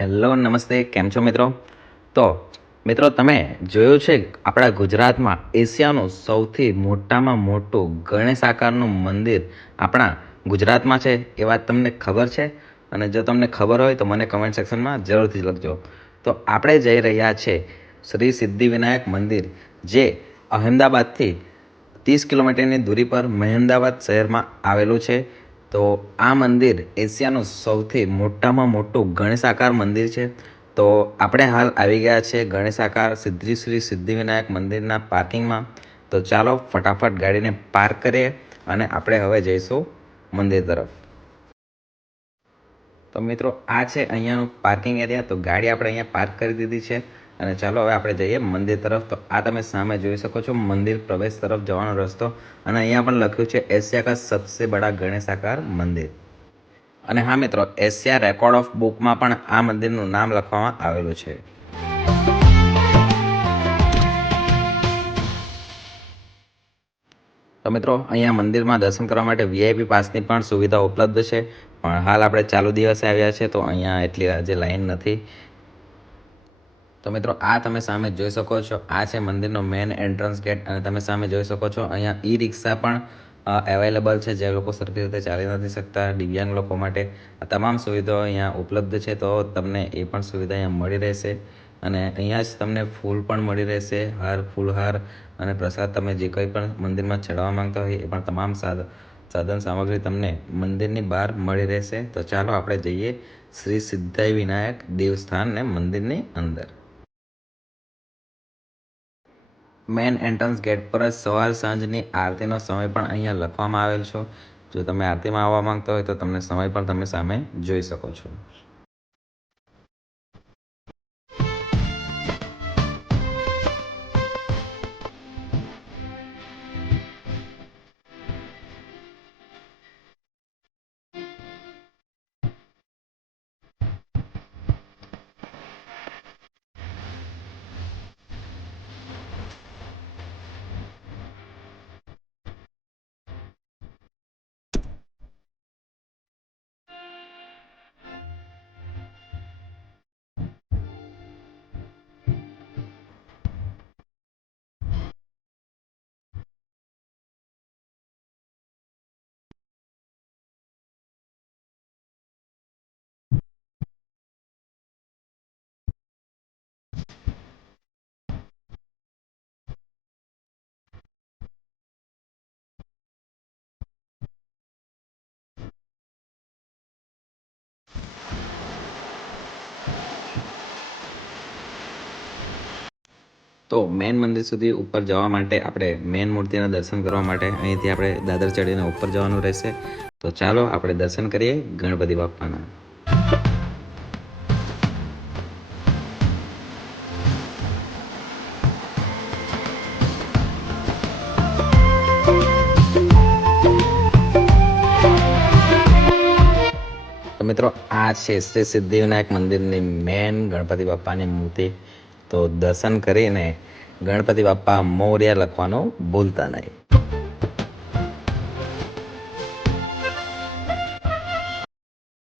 Hello નમસ્તે, કેમ છો મિત્રો? તો મિત્રો, તમે જોયું છે આપણા ગુજરાતમાં એશિયાનું સૌથી મોટામાં મોટું ગણેશ આકારનું મંદિર આપણા ગુજરાતમાં છે એ વાત તમને ખબર છે? અને જો તમને ખબર હોય તો મને કમેન્ટ સેક્શનમાં જરૂરથી લખજો. તો આપણે જઈ રહ્યા છે શ્રી સિદ્ધિવિનાયક મંદિર, જે અહેમદાબાદથી 30 કિલોમીટરની દૂરી પર મહેમદાવાદ શહેરમાં આવેલું છે. તો આ મંદિર એશિયાનું સૌથી મોટામાં મોટું ગણેશાકાર મંદિર છે. તો આપણે હાલ આવી ગયા છે ગણેશાકાર શ્રી સિદ્ધિવિનાયક મંદિરના પાર્કિંગમાં. તો ચાલો ફટાફટ ગાડીને પાર્ક કરીએ અને આપણે હવે જઈશું મંદિર તરફ. તો મિત્રો, આ છે અહીંયાનું પાર્કિંગ એરિયા. તો ગાડી આપણે અહીંયા પાર્ક કરી દીધી છે અને ચાલો હવે આપણે જઈએ મંદિર તરફ. તો આ તમે સામે જોઈ શકો છો મંદિર પ્રવેશ તરફ જવાનો રસ્તો, અને અહીંયા પણ લખ્યું છે એશિયા કા સબસે બડા ગણેશ આકાર મંદિર. અને હા મિત્રો, એશિયા રેકોર્ડ ઓફ બુકમાં પણ આ મંદિરનું નામ લખવામાં આવેલું છે. તો મિત્રો, અહીંયા મંદિરમાં દર્શન કરવા માટે વીઆઈપી પાસની પણ સુવિધા ઉપલબ્ધ છે. પણ હાલ આપણે ચાલુ દિવસે આવ્યા છે તો અહીંયા એટલી આજે લાઈન નથી. તો મિત્રો, આ તમે સામે જોઈ શકો છો, આ છે મંદિરનો મેઇન એન્ટ્રન્સ ગેટ. અને તમે સામે જોઈ શકો છો અહીંયા ઈ રિક્ષા પણ અવેલેબલ છે, જે લોકો સરખી રીતે ચાલી નથી શકતા, દિવ્યાંગ લોકો માટે આ તમામ સુવિધાઓ અહીંયા ઉપલબ્ધ છે. તો તમને એ પણ સુવિધા અહીંયા મળી રહેશે. અને અહીંયા જ તમને ફૂલ પણ મળી રહેશે, ફૂલહાર અને પ્રસાદ. તમે જે કંઈ પણ મંદિરમાં ચડાવવા માંગતા હોય એ પણ તમામ સાધન સામગ્રી તમને મંદિરની બહાર મળી રહેશે. તો ચાલો આપણે જઈએ શ્રી સિદ્ધિવિનાયક દેવસ્થાન ને મંદિરની અંદર. મેઇન એન્ટ્રન્સ ગેટ પર જ સવાર સાંજની આરતીનો સમય પણ અહીંયા લખવામાં આવેલ છે. જો તમે આરતીમાં આવવા માંગતા હોય તો તમને સમય પણ તમે સામે જોઈ શકો છો. તો મેન મંદિર સુધી ઉપર જવા માટે આપણે મેન મૂર્તિના દર્શન કરવા માટે અહીંથી આપણે દાદર ચડીને ઉપર જવાનું રહેશે. તો ચાલો આપણે દર્શન કરીએ ગણપતિ બાપ્પાના. તો મિત્રો, આ છે શ્રી સિદ્ધિવિનાયક મંદિરની મેન ગણપતિ બાપ્પાની મૂર્તિ. તો દર્શન કરીને ગણપતિ બાપ્પા મોર્યા લખવાનું ભૂલતા નહીં.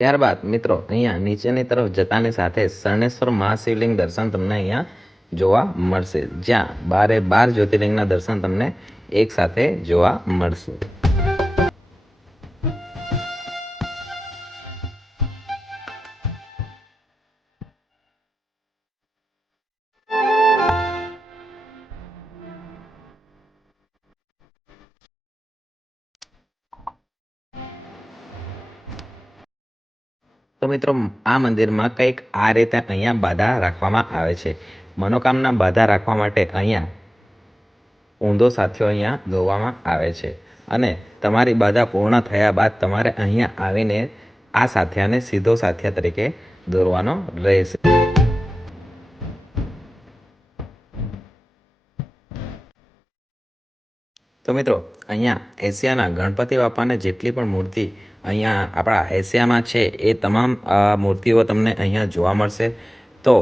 ત્યારબાદ મિત્રો, અહીંયા નીચેની તરફ જતાની સાથે શરણેશ્વર મહાશિવલિંગ દર્શન તમને અહીંયા જોવા મળશે, જ્યાં 12 જ્યોતિર્લિંગના દર્શન તમને એક સાથે જોવા મળશે. તો મિત્રો, આ મંદિરમાં કંઈક આ રીતે અહીંયા બાધા રાખવામાં આવે છે. મનોકામના બાધા રાખવા માટે અહીંયા ઊંધો સાથીઓ અહીંયા દોરવામાં આવે છે. અને તમારી બાધા પૂર્ણ થયા બાદ તમારે અહીંયા આવીને આ સાથિયાને સીધો સાથિયા તરીકે દોરવાનો રહેશે. તો મિત્રો, અહીંયા એશિયાના ગણપતિ બાપાને જેટલી પણ મૂર્તિ અહીંયા આપણા એશિયામાં છે એ તમામ મૂર્તિઓ તમને અહીંયા જોવા મળશે. તો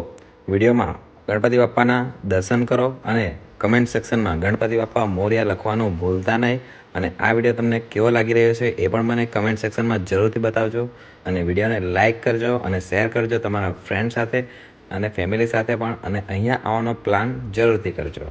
વિડીયોમાં ગણપતિ બાપ્પાના દર્શન કરો અને કમેન્ટ સેક્શનમાં ગણપતિ બાપ્પા મોરયા લખવાનું ભૂલતા નહીં. અને આ વિડીયો તમને કેવો લાગી રહ્યો છે એ પણ મને કમેન્ટ સેક્શનમાં જરૂરથી બતાવજો. અને વિડીયોને લાઇક કરજો અને શેર કરજો તમારા ફ્રેન્ડ સાથે અને ફેમિલી સાથે પણ. અને અહીંયા આવવાનો પ્લાન જરૂરથી કરજો.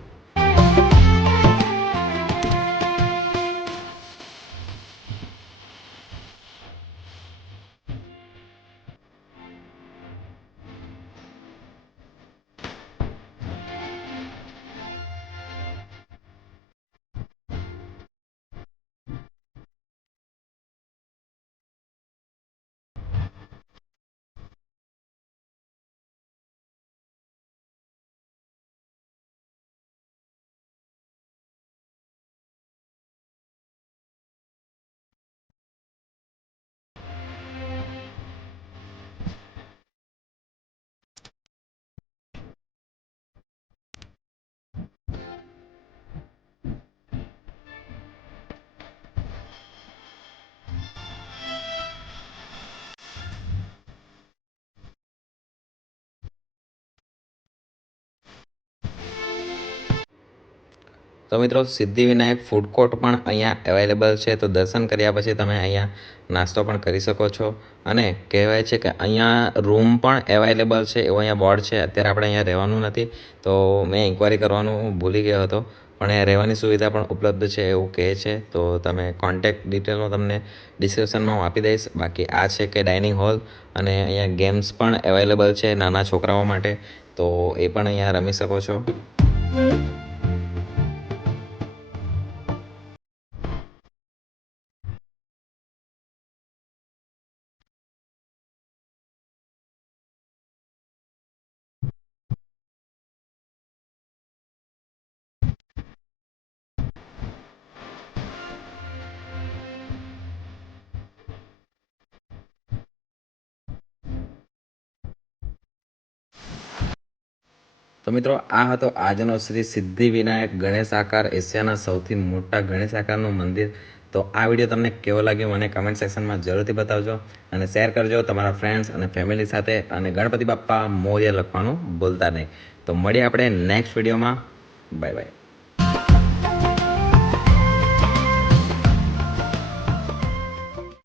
તો મિત્રો, સિદ્ધિવિનાયક ફૂડ કોર્ટ પણ અહીંયા અવેલેબલ છે. તો દર્શન કર્યા પછી તમે અહીંયા નાસ્તો પણ કરી શકો છો. અને કહેવાય છે કે અહીંયા રૂમ પણ અવેલેબલ છે, એવો અહીંયા બોર્ડ છે. અત્યારે આપણે અહીંયા રહેવાનું નથી, તો મેં ઇન્ક્વાયરી કરવાનું ભૂલી ગયો હતો. પણ અહીંયા રહેવાની સુવિધા પણ ઉપલબ્ધ છે એવું કહે છે. તો તમે કોન્ટેક્ટ ડિટેલ હું તમને ડિસ્ક્રિપ્શનમાં હું આપી દઈશ. બાકી આ છે કે ડાઇનિંગ હોલ, અને અહીંયા ગેમ્સ પણ અવેલેબલ છે નાના છોકરાઓ માટે. તો એ પણ અહીંયા રમી શકો છો. તો મિત્રો, આ હતો આજનો શ્રી સિદ્ધિવિનાયક ગણેશ આકાર, એશિયાના સૌથી મોટા ગણેશ આકારનું મંદિર. તો આ વિડીયો તમને કેવો લાગ્યો મને કમેન્ટ સેક્શનમાં જરૂરથી બતાવજો. અને શેર કરજો તમારા ફ્રેન્ડ્સ અને ફેમિલી સાથે. અને ગણપતિ બાપ્પા મોરયા લખવાનું ભૂલતા નહીં. તો મળીએ આપણે નેક્સ્ટ વિડીયોમાં. Bye bye.